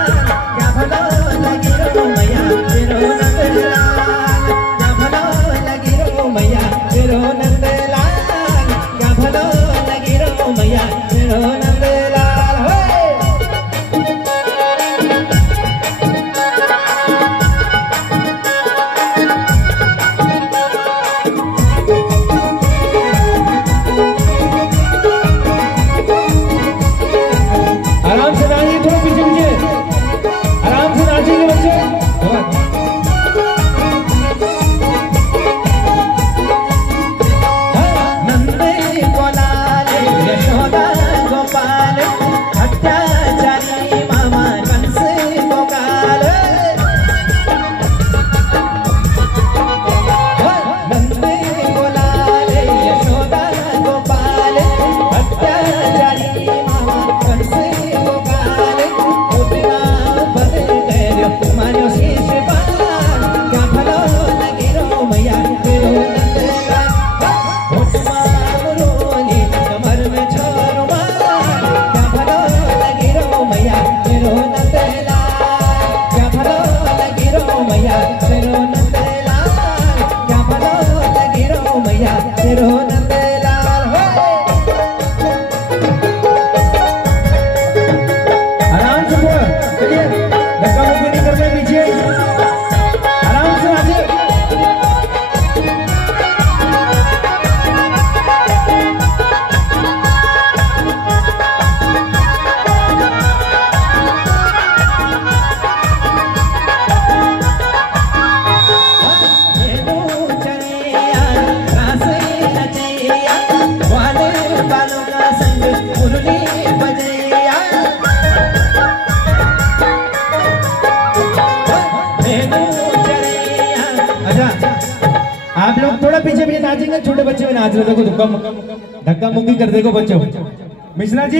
क्या भलो लगी रो मैया तेरो नंदलाल, क्या भलो लगी रो मैया तेरो नंदलाल, क्या भलो लगी रो मैया तेरो नंदलाल। आराम से नाचिए, थोड़ा पीछे पीछे आराम से नाचिए बच्चे। नंदे गोलाल यशोदा गोपाल, अत्याचारी मामा कंस गोपाल। नंदे गोलाल यशोदा गोपाल, अत्याचारी मामा कंस गोपाल। उतना बदल गए मानो शीश बाल, क्या भलो लगी रो मैया तेरो नंदलाल। रोली कमर में छोरो माल, क्या भलो लगी रो मैया तेरो नंदलाल, क्या भलो लगी रो मैया तेरो नंदलाल, क्या भलो लगी रो मैया तेरो नंदलाल। आराम से बोल, चलिए धक्का मुक्की नहीं करना पीछे, आराम से नाचिए। आप लोग थोड़ा पीछे पीछे नाचेंगे, छोटे बच्चे भी नाच रहे, देखो धक्का मुक्की कर देखो बच्चों। मिश्रा जी